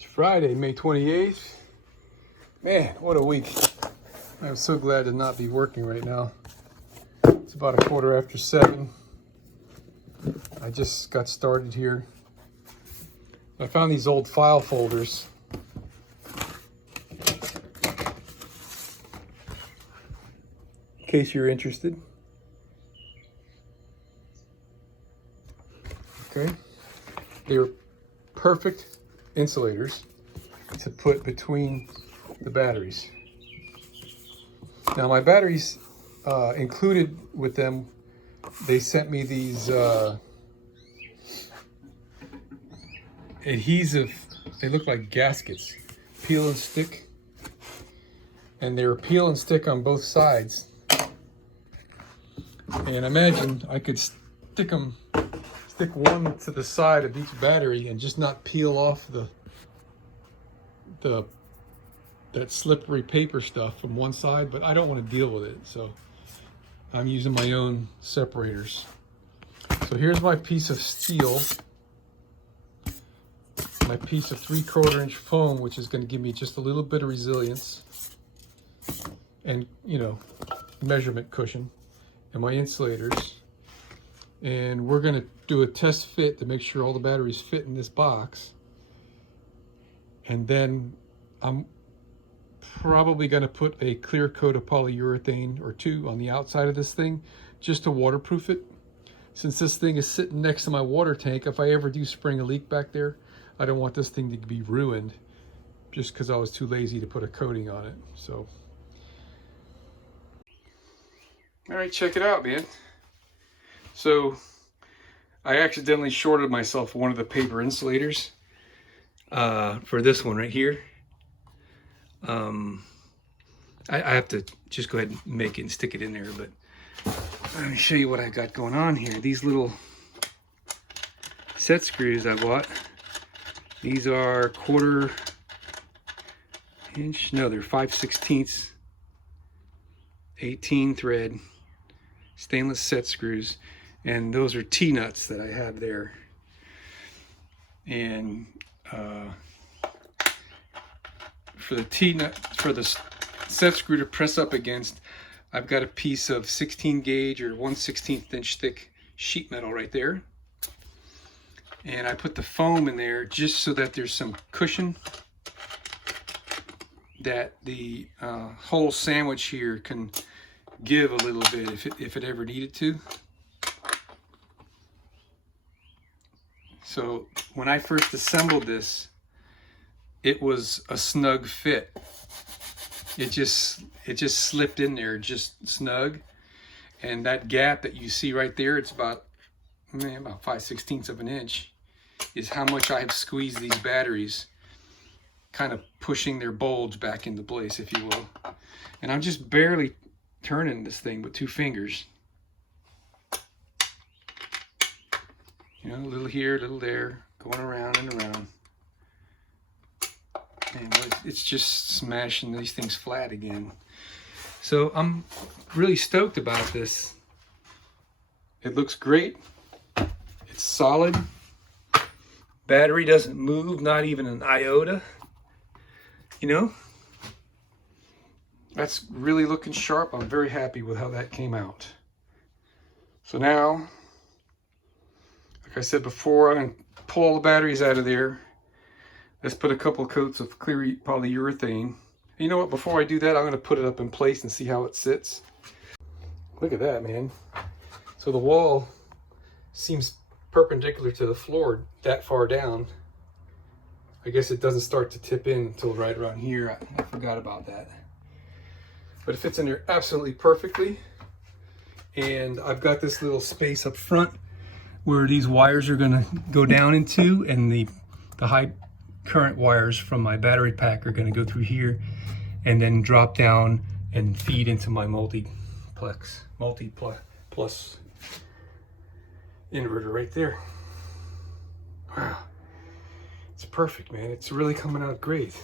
It's Friday, May 28th. Man, what a week. I'm so glad to not be working right now. It's about 7:15. I just got started here. I found these old file folders. In case you're interested. Okay. They're perfect insulators to put between the batteries. Now my batteries included with them, they sent me these adhesive, they look like gaskets, peel and stick, and they're peel and stick on both sides. And imagine I could stick one to the side of each battery and just not peel off that slippery paper stuff from one side, but I don't want to deal with it, so I'm using my own separators. So here's my piece of steel, my piece of 3/4 inch foam, which is going to give me just a little bit of resilience and, you know, measurement cushion, and my insulators. And we're going to do a test fit to make sure all the batteries fit in this box. And then I'm probably going to put a clear coat of polyurethane or two on the outside of this thing just to waterproof it. Since this thing is sitting next to my water tank, if I ever do spring a leak back there, I don't want this thing to be ruined just because I was too lazy to put a coating on it. So, all right, check it out, man. So I accidentally shorted myself one of the paper insulators for this one right here. I have to just go ahead and make it and stick it in there, but let me show you what I got going on here. These little set screws I bought. These are 1/4 inch, no, they're 5/16, 18 thread stainless set screws, and those are T-nuts that I have there. And for the T-nut, for the set screw to press up against, I've got a piece of 16 gauge or 1/16 inch thick sheet metal right there. And I put the foam in there just so that there's some cushion that the whole sandwich here can give a little bit if it ever needed to. So when I first assembled this, it was a snug fit. It just slipped in there just snug. And that gap that you see right there, it's about 5/16 of an inch, is how much I have squeezed these batteries, kind of pushing their bulge back into place, if you will. And I'm just barely turning this thing with 2 fingers. You know, a little here, a little there, going around and around. And it's just smashing these things flat again. So I'm really stoked about this. It looks great. It's solid. Battery doesn't move, not even an iota. You know? That's really looking sharp. I'm very happy with how that came out. So now, like I said before, I'm going to pull all the batteries out of there. Let's put a couple coats of clear polyurethane. And you know what? Before I do that, I'm going to put it up in place and see how it sits. Look at that, man. So the wall seems perpendicular to the floor that far down. I guess it doesn't start to tip in until right around here. I forgot about that. But it fits in there absolutely perfectly. And I've got this little space up front where these wires are going to go down into, and the high current wires from my battery pack are going to go through here and then drop down and feed into my multi-plus inverter right there. Wow, it's perfect, man. It's really coming out great.